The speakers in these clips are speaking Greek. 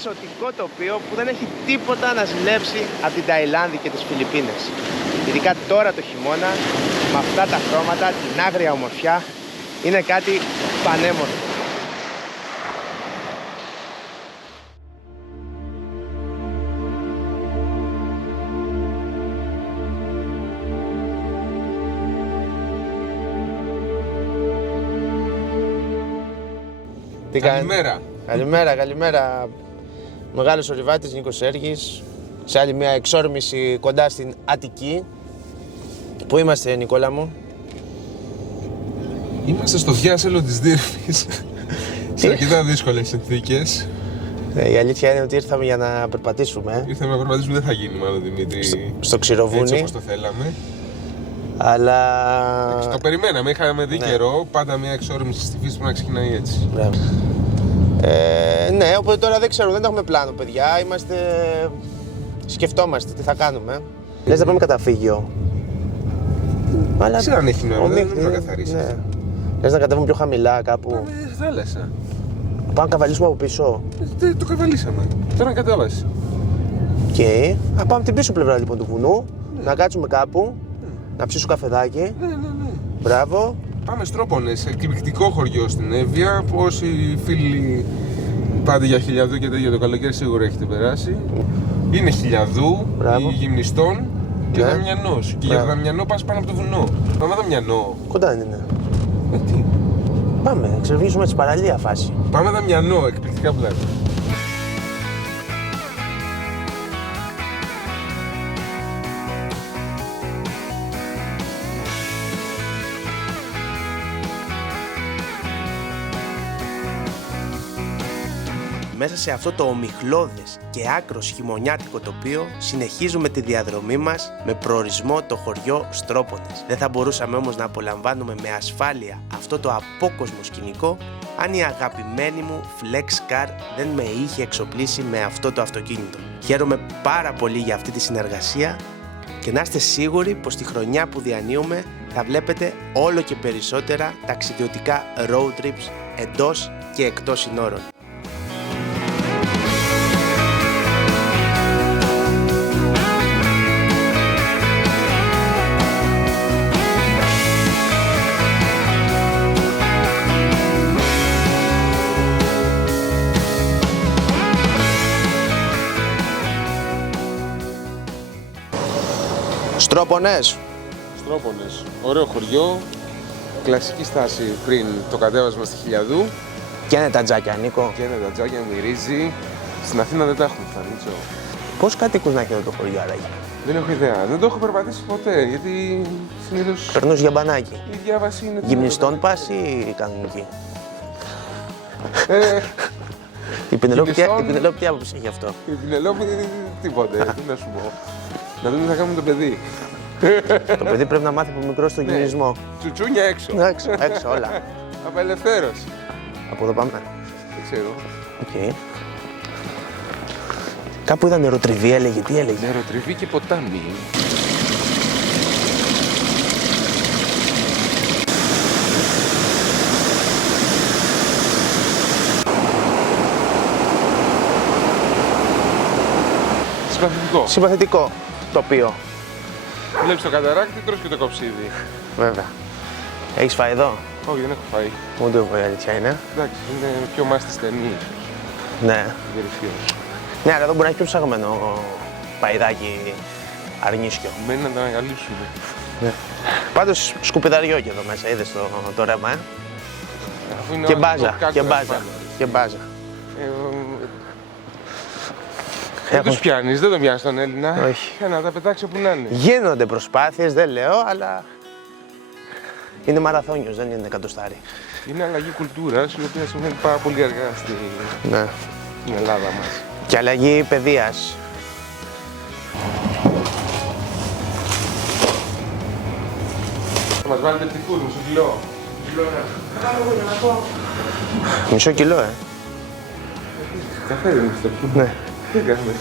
εξωτικό τοπίο που δεν έχει τίποτα να ζηλέψει από την Ταϊλάνδη και τις Φιλιππίνες. Ειδικά τώρα το χειμώνα, με αυτά τα χρώματα, την άγρια ομορφιά, είναι κάτι πανέμορφο. Καλημέρα. Καλημέρα. Μεγάλος ορειβάτης Νίκος Σέργης. Σε άλλη μια εξόρμηση κοντά στην Αττική. Πού είμαστε, Νικόλα μου? Είμαστε στο διάσελο της Δύρφης. Σε αρκετά δύσκολες συνθήκες. Η αλήθεια είναι ότι ήρθαμε για να περπατήσουμε. Ήρθαμε να περπατήσουμε, δεν θα γίνει μάλλον, Δημήτρη. Στο Ξηροβούνι. Έτσι όπως το θέλαμε. Αλλά... Το περιμέναμε, είχαμε δει καιρό. Πάντα μια εξόρμηση στη φύση που να ξεκινάει έτσι. Μπράβο. Ναι, οπότε τώρα δεν ξέρω, δεν έχουμε πλάνο, παιδιά. Σκεφτόμαστε τι θα κάνουμε. Λες να πάμε καταφύγιο. Δεν ξέρω αν έχει νόημα, δεν θα καθαρίσει. Ναι. Λες να κατέβουμε πιο χαμηλά κάπου. Πάμε θάλασσα. Πάμε να καβαλήσουμε από πίσω. Το καβαλήσαμε. Τώρα κατάβαση. Okay. Πάμε την πίσω πλευρά λοιπόν του βουνού. Να κάτσουμε κάπου. Να ψήσω καφεδάκι. Ναι. Μπράβο. Πάμε Στρόπονες, εκπληκτικό χωριό στην Εύβοια. Που όσοι φίλοι πάτε για Χιλιαδού και τέτοιο το καλοκαίρι σίγουρα έχετε περάσει. Είναι Χιλιαδού, Γυμνιστών και Δαμιανός. Και για Δαμιανό πας πάνω από το βουνό. Πάμε Δαμιανό. Κοντά είναι. Τι. Πάμε, να εξερευνήσουμε τη παραλία φάση. Πάμε Δαμιανό, εκπληκτικά πλάνα. Μέσα σε αυτό το ομιχλώδες και άκρος χειμωνιάτικο τοπίο συνεχίζουμε τη διαδρομή μας με προορισμό το χωριό Στρόπονες. Δεν θα μπορούσαμε όμως να απολαμβάνουμε με ασφάλεια αυτό το απόκοσμο σκηνικό αν η αγαπημένη μου Flex Car δεν με είχε εξοπλίσει με αυτό το αυτοκίνητο. Χαίρομαι πάρα πολύ για αυτή τη συνεργασία και να είστε σίγουροι πως τη χρονιά που διανύουμε θα βλέπετε όλο και περισσότερα ταξιδιωτικά road trips εντός και εκτός συνόρων. Στρόπονες. Ωραίο χωριό. Κλασική στάση πριν το κατέβασμα στη Χιλιαδού. Και είναι τα τζάκια, Νίκο. Και είναι τα τζάκια, μυρίζει. Στην Αθήνα δεν τα έχουμε φτάνει. Πώς κατοικούς να έχει εδώ το χωριό, άραγε? Δεν έχω ιδέα. Δεν το έχω περπατήσει ποτέ. Γιατί συνήθως. Περνούς για μπανάκι. Η διάβαση είναι. Γυμνιστών πας ή κανονική? Η Πινελόπη τι άποψη έχει αυτό? Η Πινελόπη τίποτε. Τι να σου πω. Να δούμε τι θα κάνουμε το παιδί. Το παιδί πρέπει να μάθει από μικρό στον γυμνισμό. Τσουτσούνια έξω. Έξω όλα. Απελευθέρωση. Από εδώ πάμε. Δεν ξέρω. Okay. Κάπου είδα νεροτριβή, έλεγε. Τι έλεγε? Νεροτριβή και ποτάμι. Συμπαθητικό τοπίο. Βλέπεις το καταράκτη, τρως και το κοψίδι. Βέβαια. Έχεις φάει εδώ? Όχι, δεν έχω φάει. Ούτε εγώ, η αλήθεια είναι. Εντάξει, είναι πιο μάστη στενή. Ναι. Γερυφιός. Ναι, αλλά εδώ μπορεί να έχει πιο ψαγμένο παϊδάκι αρνίσιο. Μένει να τα ανακαλύψουμε. Ναι. Πάντως σκουπιδαριό και εδώ μέσα, είδες το ρέμα, Και μπάζα, και μπάζα. Δεν τους πιάνεις, δεν τον πιάνεις τον Έλληνα. Όχι. Να τα πετάξει όπου να είναι. Γίνονται προσπάθειες, δεν λέω, αλλά είναι μαραθώνιος, δεν είναι εκατοστάρι. Είναι αλλαγή κουλτούρας, η οποία συμβαίνει πάρα πολύ αργά στην Ελλάδα μας. Και αλλαγή παιδείας. Θα μας βάλετε πτυχούς, μισό κιλό. Μισό κιλό, Καφέ δεν είναι αυτό. Ναι. Τι κάνουμε.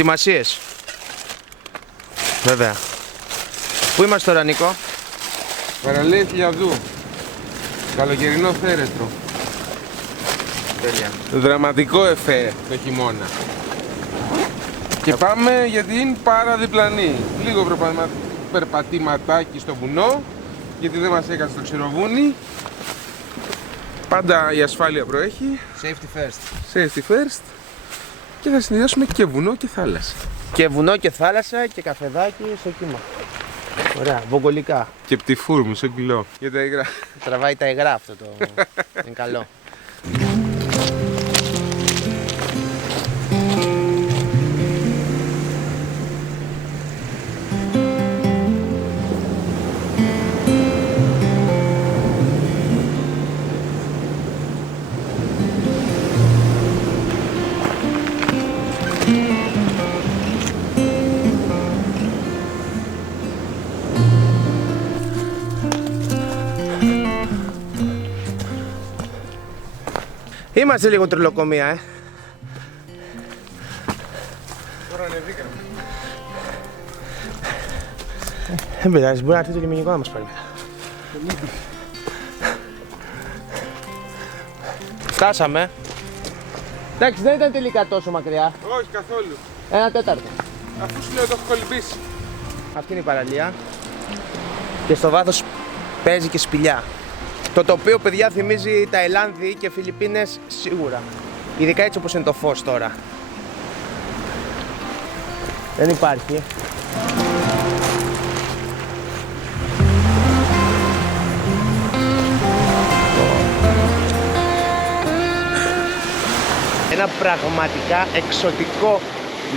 Ετοιμασίες. Βέβαια. Πού είμαστε τώρα, Νίκο? Παραλία Χιλιαδού. Καλοκαιρινό θέρετρο. Τέλεια. Δραματικό εφέ το χειμώνα. Και πάμε για την παραδιπλανή. Λίγο περπατήματάκι στο βουνό, γιατί δεν μας έκατσε το ξηροβούνι. Πάντα η ασφάλεια προέχει. Safety first. Safety first. Και θα συνδυάσουμε και βουνό και θάλασσα. Και βουνό και θάλασσα και καφεδάκι στο κύμα. Ωραία, βογκολικά. Και πτυφούρ, μισό κιλό. Για τα υγρά. Τραβάει τα υγρά αυτό το. Είναι καλό. Είμαστε λίγο τρελοκομεία, Τώρα ανεβήκαμε. Δεν πειράζει, μπορεί να έρθει το λιμενικό να μας πάρει μετά. Φτάσαμε. Εντάξει, δεν ήταν τελικά τόσο μακριά. Όχι καθόλου. 1/4. Αφού σου λέω το έχω κολυμπήσει. Αυτή είναι η παραλία. Και στο βάθος παίζει και σπηλιά. Το τοπίο, παιδιά, θυμίζει Ταϊλάνδη και Φιλιππίνες σίγουρα. Ειδικά έτσι όπως είναι το φως τώρα. Δεν υπάρχει. Ένα πραγματικά εξωτικό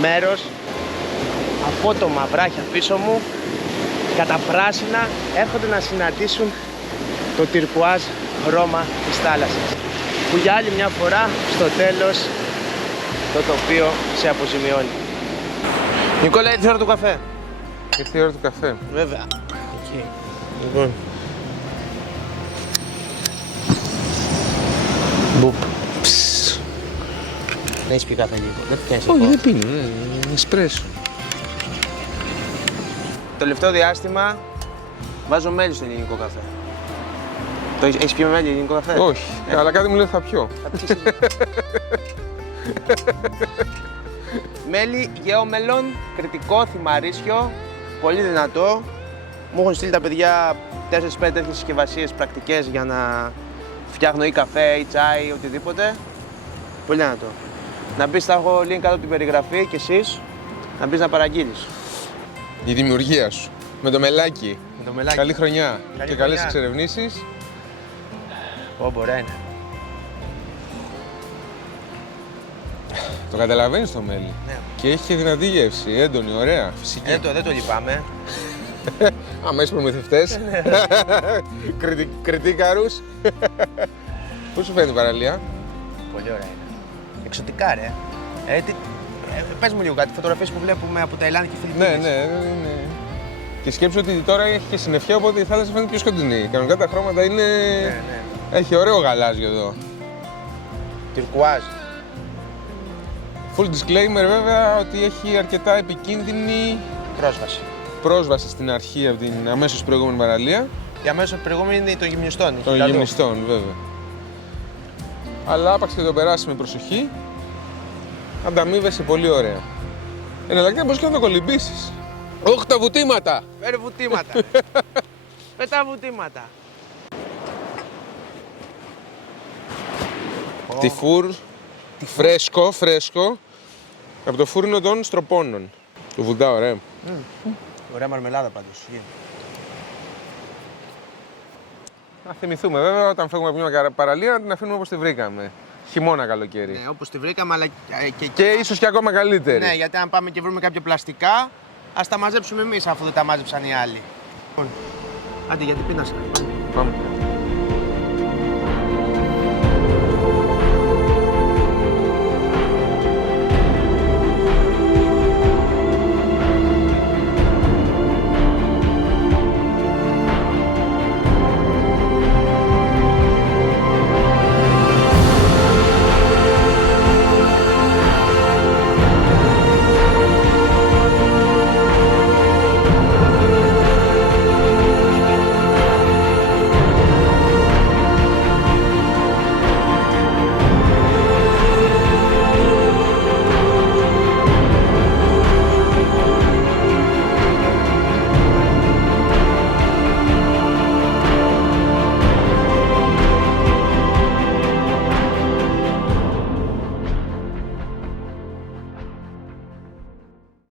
μέρος. Απότομα βράχια πίσω μου, καταπράσινα, έρχονται να συναντήσουν το τυρκουάζ χρώμα της θάλασσας, που για άλλη μια φορά στο τέλος το τοπίο σε αποζημιώνει. Νικόλα, ήρθε η ώρα του καφέ. Ήρθε η ώρα του καφέ. Βέβαια. Εκεί. Λοιπόν. Μπουπ. Δεν έχεις πει καφέ λίγο. Δεν πιάνεις Όχι, εγώ. δεν πίνω. Εσπρέσο. Το τελευταίο διάστημα βάζω μέλι στο ελληνικό καφέ. Έχεις πιει με μέλι ελληνικό καφέ? Όχι, αλλά κάτι μου λέει θα πιω. Θα πιεις εσύ. Μέλι, γεωμελών, κριτικό, θυμαρίσιο, πολύ δυνατό. Μου έχουν στείλει τα παιδιά 4-5 τέτοιες συσκευασίες πρακτικές για να φτιάχνω ή καφέ ή τσάι, οτιδήποτε. Πολύ δυνατό. Να μπεις, θα έχω link κάτω από την περιγραφή και εσείς να μπεις να παραγγείλεις. Η δημιουργία σου. Με το μελάκι. Με το μελάκι. Καλή χρονιά. Καλή Και καλές χρονιά. εξερευνήσεις. Ω, μπορεί να είναι. Το καταλαβαίνεις το μέλι. Ναι. Και έχει και δυνατή γεύση. Έντονη, ωραία, φυσική. Δεν το λυπάμαι. Αμέσως προμηθευτές. Κριτίκαρους. Πώς σου φαίνεται η παραλία? Πολύ ωραία είναι. Εξωτικά, ρε. Πες μου λίγο κάτι, φωτογραφίες που βλέπουμε από Ταϊλάνδη και Φιλιππίνες. Ναι. Και σκέψου ότι τώρα έχει και συννεφιά, οπότε η θάλασσα φαίνεται πιο σκοτεινή. Κανονικά τα χρώματα είναι. Ναι. Έχει ωραίο γαλάζιο εδώ. Τυρκουάζ. Full disclaimer βέβαια ότι έχει αρκετά επικίνδυνη Πρόσβαση. πρόσβαση στην αρχή από την αμέσως προηγούμενη παραλία. Η αμέσως προηγούμενη είναι των γυμνιστών. Των γυμνιστών βέβαια. Αλλά άπαξ και το περάσει με προσοχή, ανταμείβεσαι πολύ ωραία. Εναλλακτικά μπορείς και να το κολυμπήσεις. Όχι τα βουτήματα! Φέρε βουτήματα. Πετά βουτήματα. Τυφούρ, φρέσκο, από το φούρνο των Στροπώνων. Το βουντά, ωραία. Ωραία μαρμελάδα πάντως. Να θυμηθούμε βέβαια όταν φεύγουμε από μια παραλία να την αφήνουμε όπως τη βρήκαμε. Χειμώνα, καλοκαίρι. Ναι, όπως τη βρήκαμε, αλλά Και ίσως και ακόμα καλύτερη. Ναι, γιατί αν πάμε και βρούμε κάποια πλαστικά, ας τα μαζέψουμε εμείς αφού δεν τα μάζεψαν οι άλλοι. Λοιπόν, άντε γιατί πίνασα. Πάμε.